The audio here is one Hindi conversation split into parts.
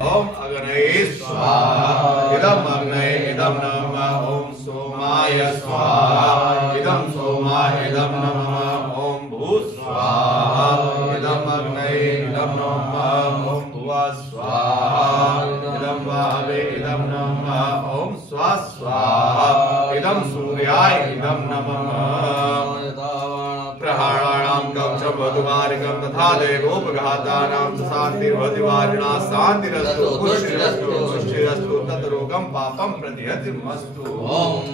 ओम अग्नये स्वाहा इदम अग्नये इदम नमः ओम सोमाय स्वाहा इदम सोमाय इदम नमः ओम भू स्वाहा इदम अग्नये इदम नमः ओम भुवा स्वाहा इदम वावे इदम नमः ओम स्वा स्वाहा इदम सूर्याय इदम नमः प्रहाराणां कक्षं वधुमार्गं तथा देवोपघातानां शान्तिर्वधिवारिणा शान्तिरस्तु पुष्टिरस्तु पुष्टिरस्तु तद्रोगं पापं प्रतिहतिमस्तु। ओम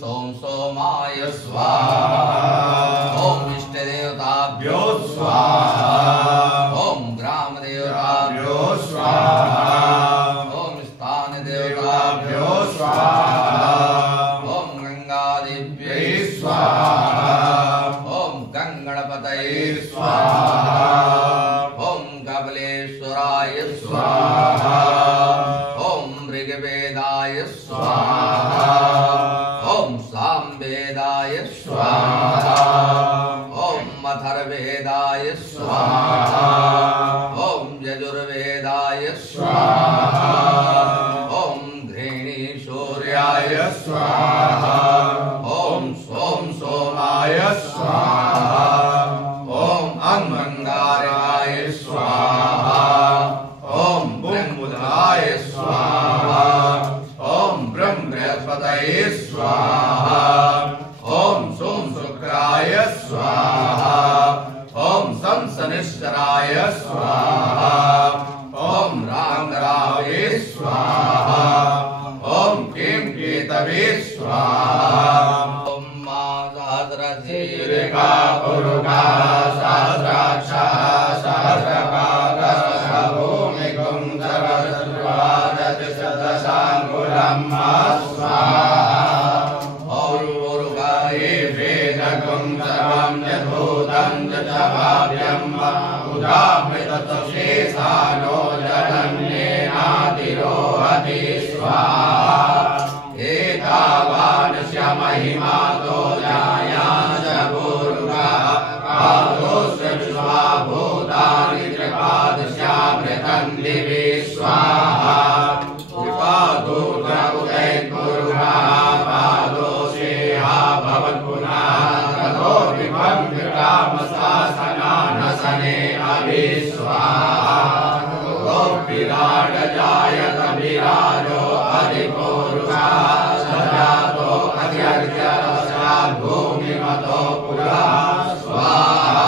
सोम सोमाय स्वाहा ओम इष्टदेवताभ्यो स्वाहा ओम ग्राम देवताभ्यो स्वाहा ओम स्थान देवताभ्यो स्वाहा ओम गंगादेव्यै स्वाहा ओम गंगणपतये स्वाहा ओम कपिलेश्वराय स्वाहा ओम ऋग्वेदाय स्वाहा ओम सामवेदाय स्वाहा ओम अथर्ववेदाय स्वाहा ओम यजुर्वेदाय स्वाहा ओम घृणीसूर्याय स्वाहा ओम सोम सोमाय स्वाहा ओम अंगारकाय स्वाहा ओम बुधबुधाय स्वाहा ओम ब्रह्म बृहस्पतये स्वाहा ओम सोम शुक्राय स्वाहा ओम शं शनिश्चराय स्वाहा ओम रांगरावे स्वाहा ओम केम केतवे स्वाहा ओम मा सहस्रशीर्षा पुरुषा सहस्राक्षा सहस्रपादः भूमिकुं सर्वसर्वादशदशाङ्गुलं स्वाहा ओम उरुगाये वेदकुं सर्वं यद्भूतं यद्भाव्यम् उदामृतशेषानो जगन्येनातिरोहति स्वाहा एतावानस्य महिमा तो जायाश्च पूर्वः पादोश्च विश्वाभूतानि त्रिपादस्यामृतं दिवि स्वाहा कृपादूतमुदैर्पूर्वः पादोषेहा भवत्पुनः ततो विभङ्गकामशासनानसने अभिस्वाहा विराट जायत विराजो अधिपूर्वः सजातो अध्यर्चरस्या भूमिमतो पुरः स्वाहा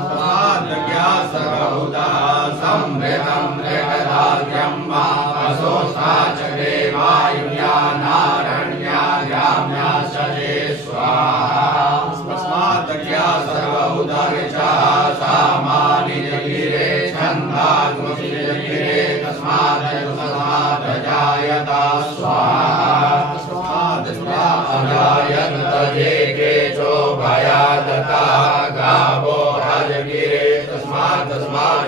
स्वादज्ञा सर्वभूतः संवृतं मृगदार्घ्यं वसोषा च देवायुर्या नारण्या ग्राम्या सजे स्वाहा तस्मादज्ञा सर्वभूतरिचः सामानि जगिरे छन्दात्मसिजगिरे तस्मात् जायत स्वाहा अजायत तजे केचो भयादता गावो अजगिरे तस्मात्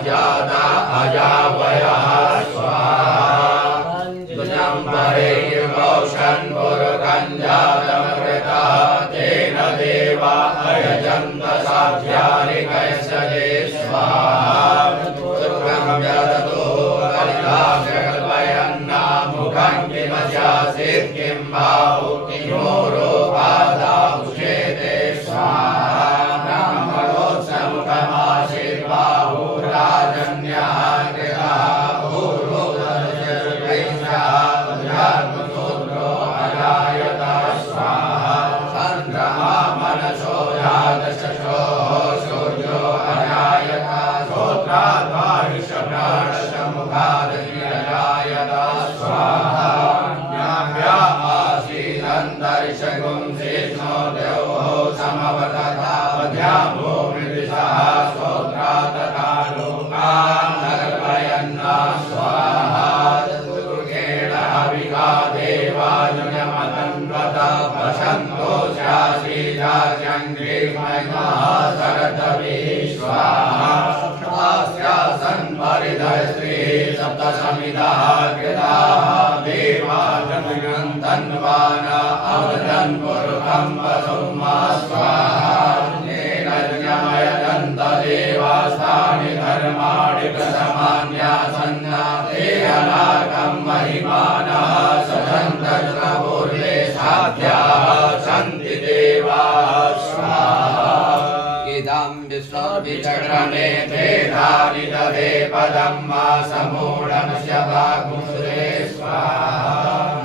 जाता अजावयः स्वाहा तुजं परेर्वौषन् पुरुकञ्जातमृता तेन देवा अयजन्त साध्यानि कैसजे स्वाहा दुर्गं जरतो कलिकाकल्पयन्ना मुखं किमस्यासीत् किं बाहु किमोरोपादाहुषेते स्वाहा ब्राह्मणोत्समुखमासीत् बाहुराजन्यः कृतः पूर्वोदर्शैषात्मसोद्रो अजायत स्वाहा चन्द्रमा मनसो जातशो सूर्यो अजायत श्रोत्राद्वायुषप्राणसमुखादजायत स्वाहा ज्ञाभ्या आसीदन्तरिषगुं शेषो देवो समवततावध्या भूमिदिशः श्रोत्रा तथा लोकान् नर्पयन्ना स्वाहा दुर्गेण हविका देवानुयमतन्वत वसन्तो स्यासीजाच्यङ्ग्रीमयः सरतभिः स्वाहा सन्परिधस्त्री सप्तसमिधः कृताः देवा जनयन्तन्वान अवदन् पुरुषं वसुमा स्वाहा येन जयदन्त देवास्तानि धर्माणि प्रथमान्यासन्ना अनाकं महिमानः सदन्तपूर्वे साध्याः सन्ति देवाः स्वाहा इदं विष्णुर्विचक्रमे वेदानि ददे पदं मासमूढमस्य वागुंसुरे स्वाहा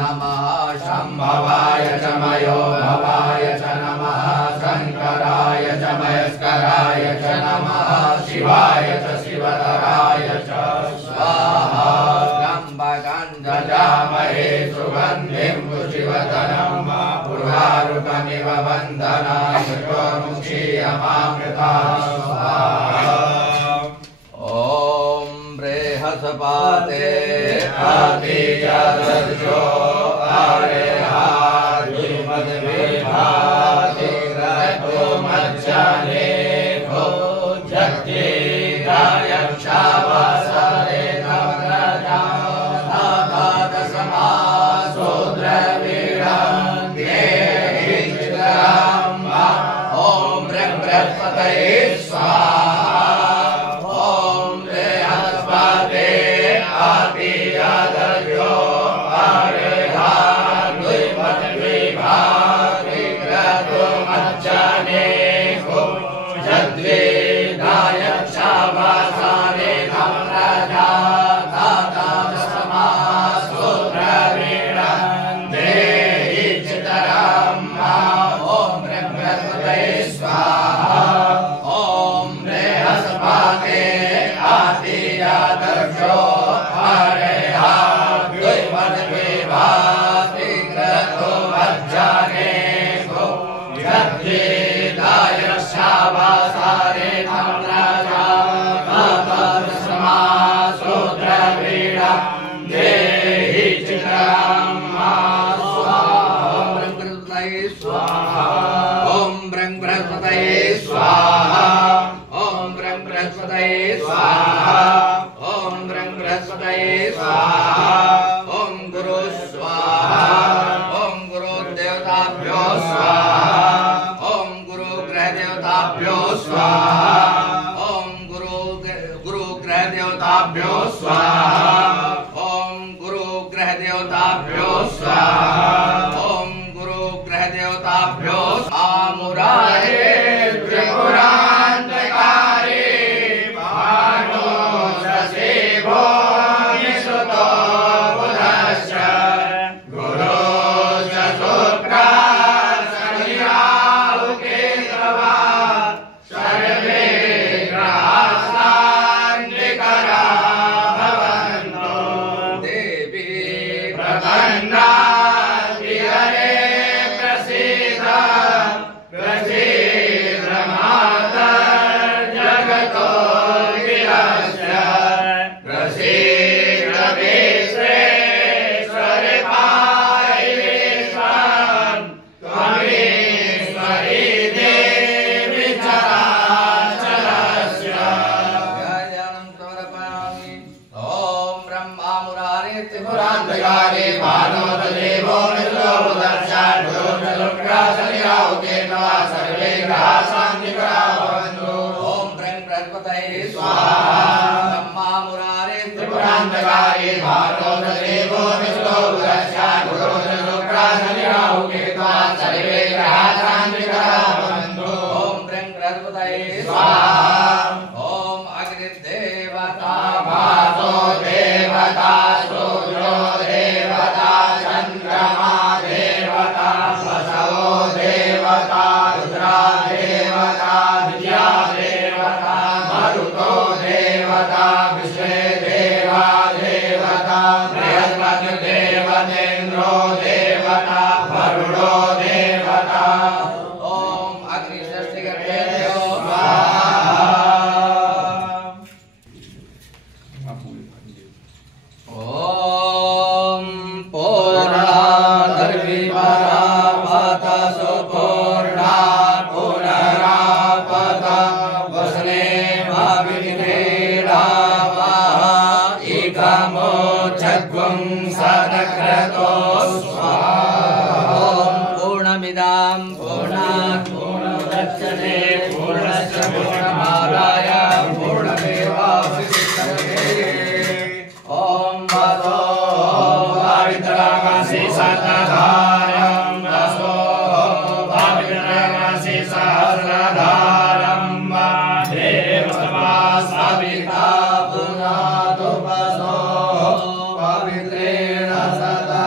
नमः शम्भवाय च मयो भवाय च नमः शङ्कराय च मयस्कराय च नमः शिवाय च शिवतराय च स्वाहा त्र्यम्बकं यजामहे सुगन्धिं पुष्टिवर्धनं उर्वारुकमिव बन्धनाय मुक्षीयमामृतात् स्वाहा ॐ बृहस्पते आदित्यो वसो भावितरामसि सतधारं वसो भावितरामसि सहस्रधारं देवसमा साविता पुनातु वसो पवित्रेण सदा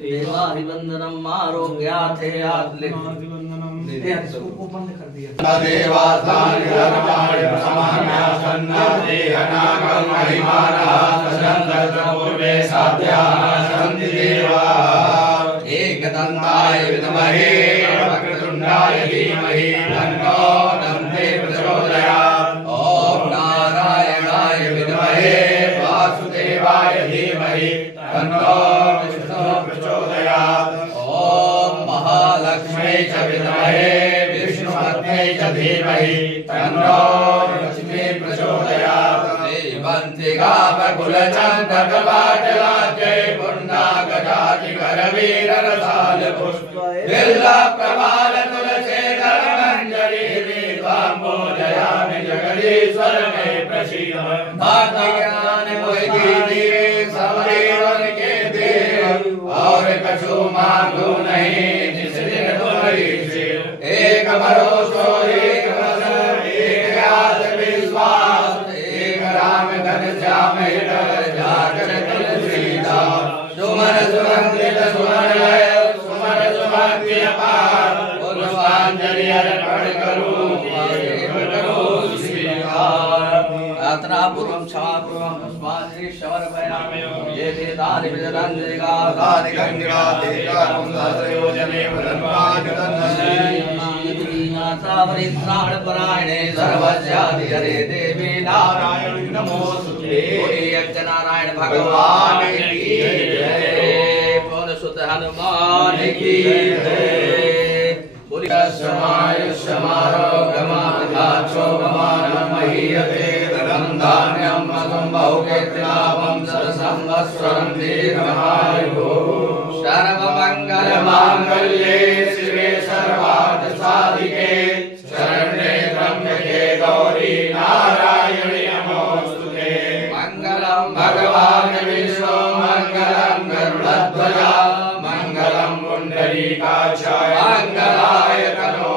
देवाभिवंदनम आरोग्यार्थे देवास्तानि धर्माणि समान्यासन्नादेहनागं महिमानः सदन्तपूर्वे साध्याः सन्ति देवाः एकदन्ताय विद्महे वक्रतुण्डाय धीमहि तन्नो दन्ते प्रचोदयात् ॐ नारायणाय विद्महे वासुदेवाय धीमहि तन्नो प्रचोदयात् ॐ महालक्ष्म्यै च विद्महे विष्णुपत्न्यै च धीमहि तन्नो लक्ष्मी प्रचोदयात् देवन्तिकापकुलचन्द्रकपाटलाज्ञै पुण्डाकजातिकरवीररसालपुष्पविल्लप्रबालतुलसेदरमञ्जरी वीर्वाम्बोजयामि जगदीश्वर मे प्रसीद भक्तिज्ञानमोहिनी समरीवन के देव और कछु मांगो नहीं जिस दिन तुम्हारी से एक भरोसा एक वचन एक आत्मविश्वास एक राम धन श्याम हितर जाकर तुलसीदास सुमन सुमंत्रित सुमन लय सुमन सुमंत्रि अपार पुष्पांजलि अर्पण करूं पूर्वं क्षमापूर्वं पुष्पांजलि समर्पयामि ये वेदानि विदन्ति गाथानि गङ्गाते गाकुन्दसयोजने परित्राणपरायणे सर्वस्यादि हरे देवी नारायण नमोस्तुते नारायण भगवान की जय पवन सुत हनुमान की जय समारोगमानमहीयते धान्यं मधुं बहुकेतनाभं सरसंवत्सरं दीर्घमायुः सर्वमङ्गलमाङ्गल्ये शिवे सर्वार्थसाधिके शरण्ये त्र्यम्बके गौरी नारायणि नमोस्तुते मङ्गलं भगवान् विष्णु मङ्गलं गरुडध्वजा मङ्गलं पुण्डरीकाक्षाय मङ्गलाय तनो